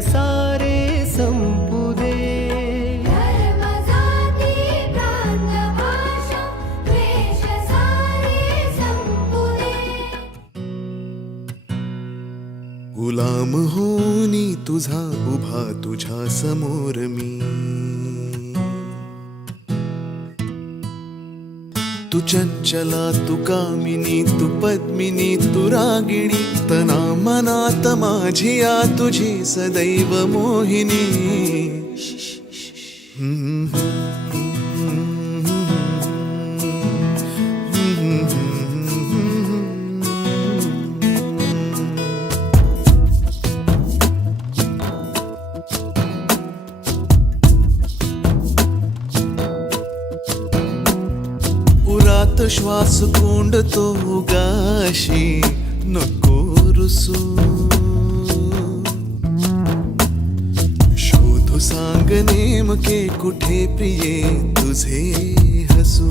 सारे संपू दे। गुलाम होनी तुझा उभा तुझ्या समोर मी। तू चंचला तू कामिनी तू पद्मिनी तू रागिणी तना मनात माझी आ तुझी सदैव मोहिनी. श्वास कोंडतो गाशी नको रुसू शोधू सांग नेमके कुठे प्रिये तुझे हसू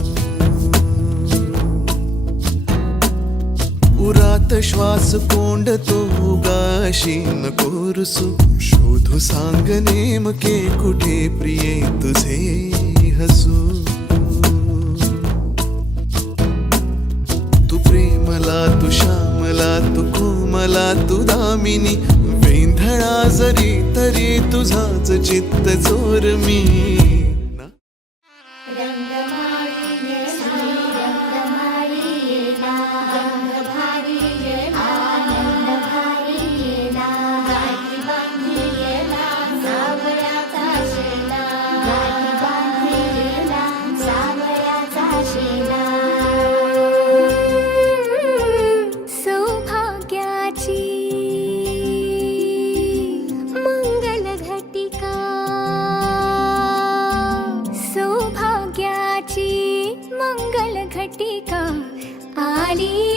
उरात श्वास कोंडतो गाशी नको रुसू शोधू सांग नेमके कुठे प्रिये तुझे हसू प्रेमला तू श्यामला तू कोमला तू दामिनी. वेंधळा जरी तरी तुझाच चित्त चोर मी see